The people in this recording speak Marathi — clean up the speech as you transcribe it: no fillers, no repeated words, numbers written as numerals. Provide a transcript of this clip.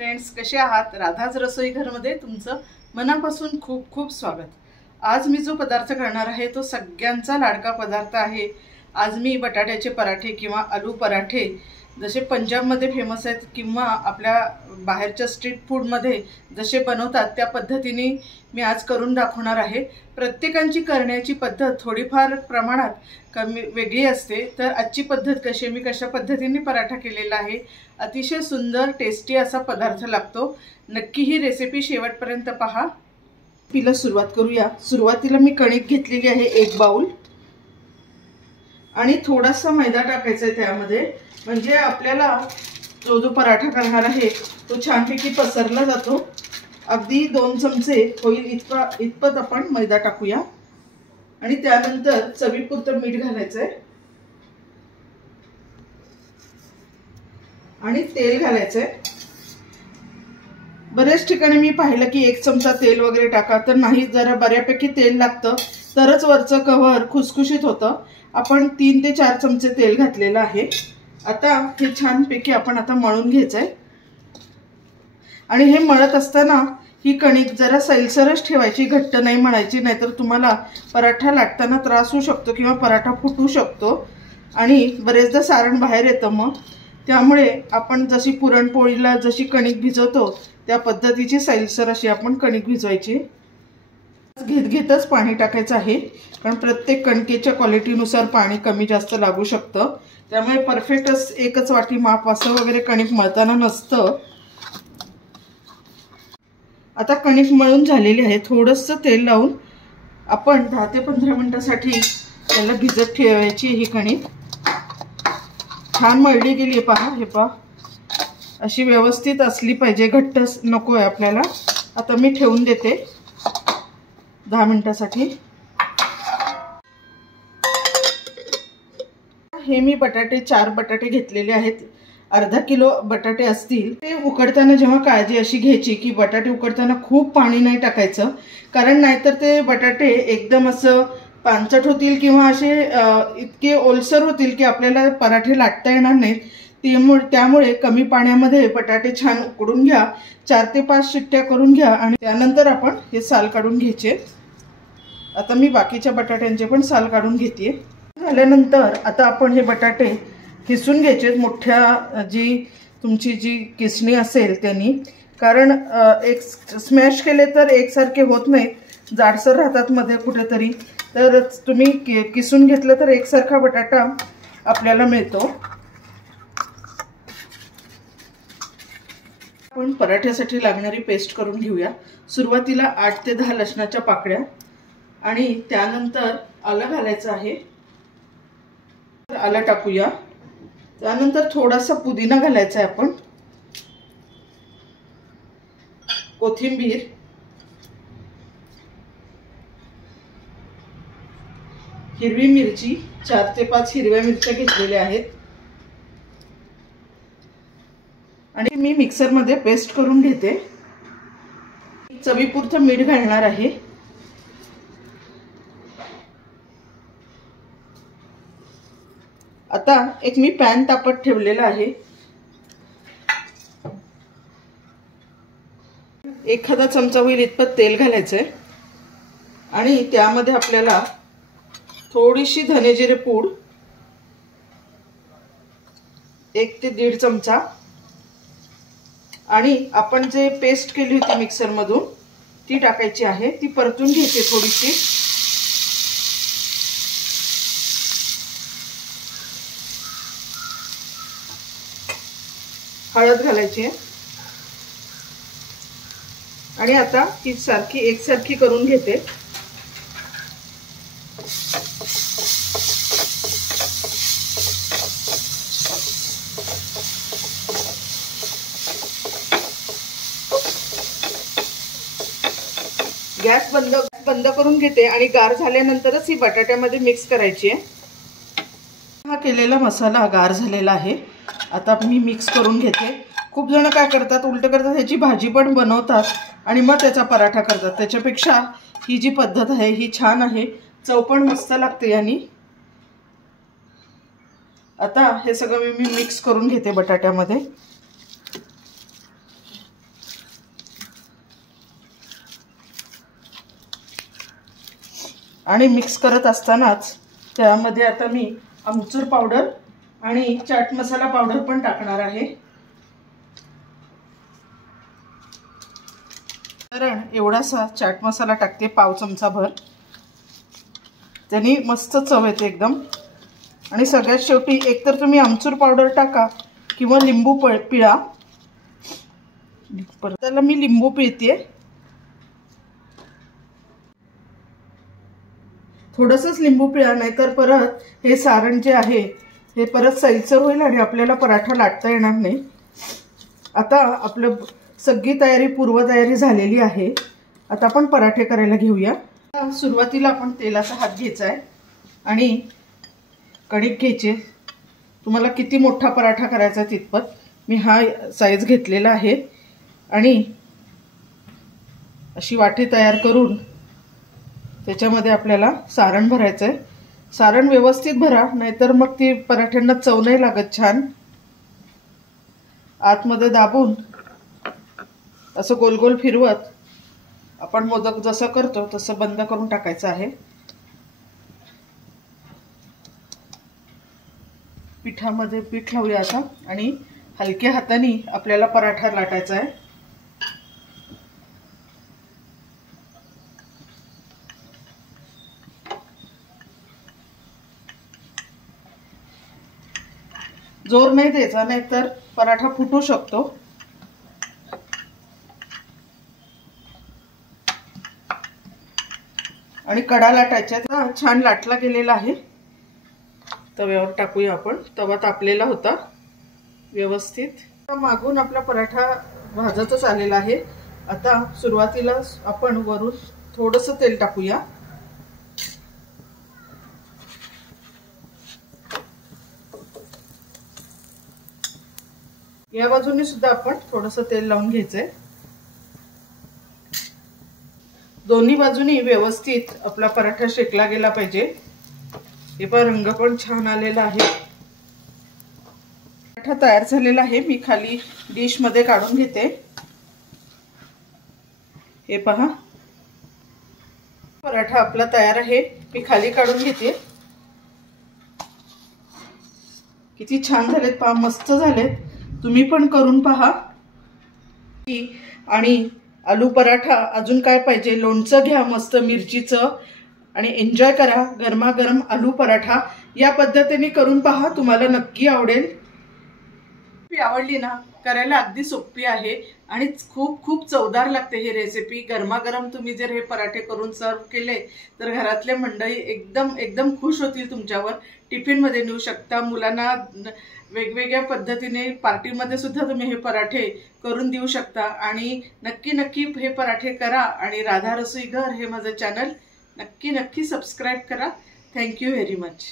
फ्रेंड्स, कसे आहात? राधाज रसोई घरमध्ये तुमचं मनापासून खूप खूप स्वागत। आज मी जो पदार्थ करणार आहे तो सगळ्यांचा लाडका पदार्थ आहे। आज मी बटाट्याचे पराठे किंवा आलू पराठे जसे पंजाबमध्ये फेमस आहेत किंवा आपल्या बाहेरच्या स्ट्रीट फूडमध्ये जसे बनवतात त्या पद्धतीने मी आज करून दाखवणार आहे। प्रत्येकाची करण्याची पद्धत थोडीफार प्रमाणात कमी वेगळी असते, तर आजची पद्धत कशी मी कशा पद्धतीने पराठा केलेला आहे, अतिशय सुंदर टेस्टी असा पदार्थ लागतो। नक्की ही रेसिपी शेवटपर्यंत पहा। पहिला सुरुवात करूया। सुरुवातीला मी कणिक घेतलेली आहे 1 बाउल आणि थोडासा मैदा टाकायचा आहे त्यामध्ये, म्हणजे आपल्याला जो पराठा करणार आहे तो छानपैकी पसरला जातो। अगदी 2 चमचे होईल इतपत आपण मैदा टाकूया आणि त्यानंतर चवीपुरतं मीठ घालायचं आहे आणि तेल घालायचं आहे। बरेच ठिकाणी मी पाहिलं की 1 चमचा तेल वगैरे टाका, तर नाही, जरा बऱ्यापैकी तेल लागतं तरच वरचं कव्हर खुसखुशीत होतं। आपण 3 ते 4 चमचे तेल घातलेलं आहे। आता हे छानपैकी आपण आता मळून घ्यायचंय आणि हे मळत असताना ही कणिक जरा सैलसरच ठेवायची, घट्ट नाही मळायची, नाहीतर तुम्हाला पराठा लाटताना त्रास होऊ शकतो किंवा पराठा फुटू शकतो आणि बरेचदा सारण बाहेर येतं। मग त्यामुळे आपण जशी पुरणपोळीला जशी कणिक भिजवतो त्या पद्धतीची सैलसर अशी आपण कणिक भिजवायची। घेतच पाणी टाकायचं आहे, कारण प्रत्येक कणकेच्या क्वालिटीनुसार पाणी कमी जास्त लागू शकतं, त्यामुळे परफेक्टच एकच वाटी माप असं वगैरे कणिक मळताना नसतं। आता कणिक मळून झालेली आहे। थोडंसं तेल लावून आपण 10 ते 15 मिनिटांसाठी त्याला भिजत ठेवायची। ही कणिक छान मळली गेली आहे, पहा, हे पहा, अशी व्यवस्थित असली पाहिजे, घट्ट नको आहे आपल्याला। आता मी ठेवून देते 10 मिनिटांसाठी। हे मी बटाटे 4 बटाटे घेतलेले आहेत, अर्धा किलो बटाटे असतील। ते उकडताना जेव्हा काळजी अशी घ्यायची की बटाटे उकडताना खूप पाणी नाही टाकायचं, कारण नाहीतर ते बटाटे एकदम असं पांचट होतील किंवा असे इतके ओलसर होतील की आपल्याला पराठे लाटता येणार नाहीत। त्यामुळे कमी पाण्यामध्ये बटाटे छान उकडून घ्या, 4 ते 5 शिट्ट्या करून घ्या आणि त्यानंतर आपण हे साल काढून घ्यायचे। आता मी बाकीच्या बटाट्यांचे पण साल काढून घेते। झाल्यानंतर आता आपण हे बटाटे किसून घ्यायचे, मोठ्या तुमची जी किसणी असेल त्यांनी, कारण एक स्मॅश केले तर एकसारखे होत नाहीत, जाडसर राहतात मध्ये कुठेतरी, तर तुम्ही किसून घेतलं तर एकसारखा बटाटा आपल्याला मिळतो। आपण पराठ्यासाठी लागणारी पेस्ट करून घेऊया। सुरुवातीला 8 ते 10 लसणाच्या पाकळ्या आणि त्यानंतर आलं घालायचं आहे, आलं टाकूया। त्यानंतर थोडासा पुदिना घालायचा आहे आपण, कोथिंबीर, हिरवी मिरची, 4 ते 5 हिरव्या मिरच्या घेतलेल्या आहेत आणि मी मिक्सरमध्ये पेस्ट करून घेते। चवीपुरतं मीठ घालणार आहे। आता एक मी पॅन तापत ठेवलेला आहे, एखादा चमचा होईल इतपत तेल घालायचंय आणि त्यामध्ये आपल्याला थोडीशी धनेजिरे पूड, 1 ते 1.5 चमचा, आणि आपण जे पेस्ट केली होती मिक्सर मधून ती टाकायची आहे। ती परतून घ्यायची थोडीशी। हळद घालायची आणि आता ही एकसारखी करून घेते। गॅस बंद करून घेते आणि गार झाल्यानंतरच ही बटाट्यामध्ये मिक्स करायची आहे। हा केलेला मसाला गार झालेला आहे, आता मी मिक्स करून घेते। खूप जण काय करतात, उलट करतात, ह्याची भाजी पण बनवतात आणि मग त्याचा पराठा करतात। त्याच्यापेक्षा ही जी पद्धत आहे ही छान आहे, चव पण मस्त लागते यानी। आता हे सगळं मी मिक्स करून घेते बटाट्यामध्ये। आणि मिक्स करत असतानाच त्यामध्ये आता मी आमचूर पावडर आणि चाट मसाला पावडर पण टाकणार आहे। कारण एवढासा चाट मसाला टाकते, पाव चमचा भर, त्याने मस्त चव येते एकदम। आणि सगळ्यात शेवटी एकतर तुम्ही आमचूर पावडर टाका किंवा लिंबू पिळा। त्याला मी लिंबू पिळते, थोडंसंच लिंबू पिळा, नाहीतर परत हे सारण जे आहे हे परत सैलसर होईल आणि आपल्याला पराठा लाटता येणार नाही। आता आपलं सगळी तयारी, पूर्वतयारी झालेली आहे। आता आपण पराठे करायला घेऊया। सुरुवातीला आपण तेलाचा हात घ्यायचा आहे आणि कणिक घ्यायचे। तुम्हाला किती मोठा पराठा करायचा तितपत मी हा साईज घेतलेला आहे आणि अशी वाटी तयार करून त्याच्यामध्ये आपल्याला सारण भरायचं आहे। सारण व्यवस्थित भरा, नाहीतर मग ती पराठ्यांना चव नाही लागत छान। आतमध्ये दाबून असं गोल गोल फिरवत आपण मोदक जसं करतो तसं बंद करून टाकायचं आहे। पिठामध्ये पीठ लावूया आता आणि हलक्या हाताने आपल्याला पराठा लाटायचा आहे। जोर नाही द्यायचा, नाहीतर पराठा फुटू शकतो। आणि कडा लाटायच्या। छान लाटला गेलेला आहे, तव्यावर टाकूया आपण। तवा तापलेला होता व्यवस्थित। मागून आपला पराठा भाजतच आलेला आहे। आता सुरुवातीला आपण वरून थोडंसं तेल टाकूया। या बाजूने सुद्धा आपण थोडंसं तेल लावून घ्यायचंय। दोन्ही बाजूनी व्यवस्थित आपला पराठा शेकला गेला पाहिजे। हे पण रंग पण छान आलेला आहे। पराठा तयार झालेला आहे। मी खाली डिश मध्ये काढून घेते। हे पहा, पराठा आपला तयार आहे। मी खाली काढून घेते। किती छान झालेत पहा, मस्त झालेत। तुम्ही पण करून पहा। आणि आलू पराठा अजून काय पाहिजे, लोणचं घ्या मस्त मिरचीचं आणि एन्जॉय करा गरमागरम आलू पराठा। या पद्धतीने करून पहा, तुम्हाला नक्की आवडेल। आवडली ना, करायला अगदी सोपी आहे आणि खूप खूप चवदार लागते ही रेसिपी। गरमागरम तुम्ही जर हे पराठे करून सर्व केले तर घरातले मंडळी एकदम एकदम खुश होतील तुमच्यावर। टिफिन मध्ये नेऊ शकता मुलांना, वेगवेगळ्या पद्धतीने पार्टीमध्ये सुद्धा तुम्ही हे पराठे करून देऊ शकता। आणि नक्की नक्की हे पराठे करा आणि राधा रसोई घर हे माझं चॅनल नक्की नक्की सबस्क्राइब करा। Thank you very much.